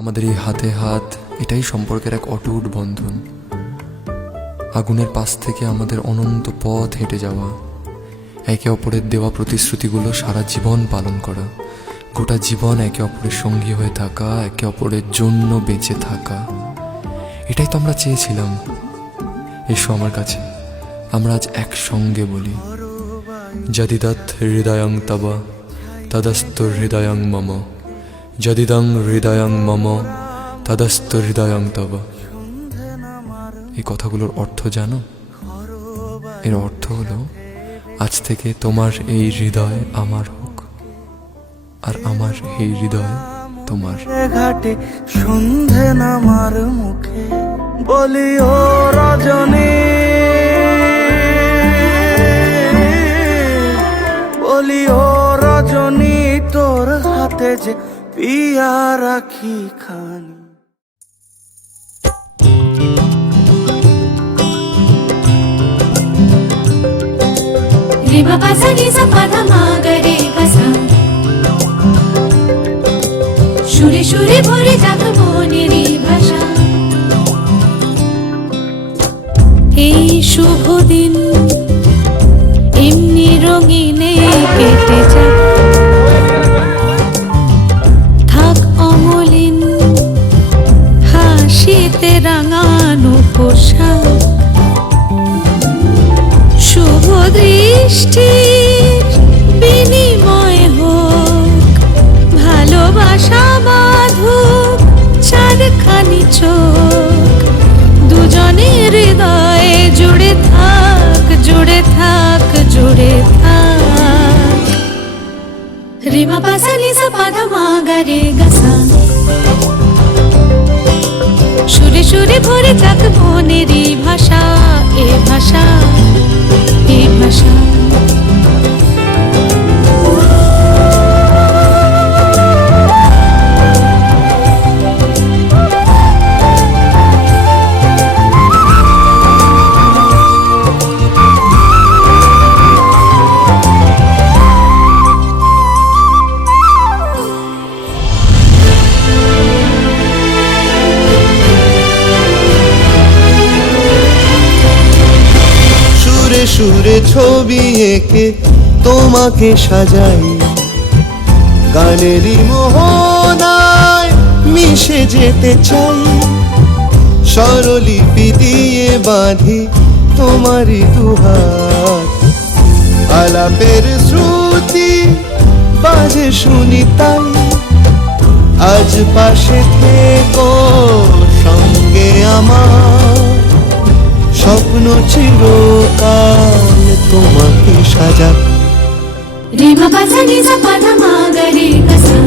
আমাদের এই হাতে হাত, এটাই সম্পর্কের এক অটুট বন্ধন। আগুনের পাশ থেকে আমাদের অনন্ত পথ হেঁটে যাওয়া, একে অপরের দেওয়া প্রতিশ্রুতিগুলো সারা জীবন পালন করা, গোটা জীবন একে অপরের সঙ্গী হয়ে থাকা, একে অপরের জন্য বেঁচে থাকা, এটাই তো আমরা চেয়েছিলাম। এসো আমার কাছে, আমরা আজ একসঙ্গে বলি, যদিদৎ হৃদয়ং তব তদস্তু হৃদয়ং মম, যদিদং হৃদয়ং মম তদস্তু হৃদয়ং তব। এই কথাগুলোর অর্থ জানো? এর অর্থ হলো, আজ থেকে তোমার এই হৃদয় আমার হোক, আর আমার এই হৃদয় তোমার। ঘাটে সন্ধে নামার মুখে বলি ও রজনী, বলি ও রজনী, তোর হাতে যে পিয়া রাখি খানি। रे बाबा सा नी सा पा धा मा गा रे गा सा, সুরে সুরে ভরে যাক মনেরই ভাষা। এই শুভ দিন এমনি রঙিনে কেটে যাক, থাক অমলিন হাসিতে রাঙানো পোশাক। শুভ দৃষ্টির বিনিময় হোক, ভালোবাসা বাঁধুক চারখানি চোখ, দুজনের হৃদয়ে জুড়ে থাক, জুড়ে থাক, জুড়ে থাক। রে মা পা সা নি সা পা ধা মা গা রে গা সা, সুরে সুরে ভরে যাক মনেরই ভাষা, এ ভাষা, এ ভাষা। সুরে সুরে ছবি এঁকে তোমাকে সাজাই, গানেরই মোহনায় মিশে যেতে চাই। স্বরলিপি দিয়ে বাঁধি তোমারই দুহাত, আলাপের শ্রুতি বাজে শুনি তাই। আজ পাশে থেকো সঙ্গে আমার, স্বপ্ন চিরকাল তোমাকে সাজাক। রে মা পা সা নি সা পা ধা মা গা রে গা সা,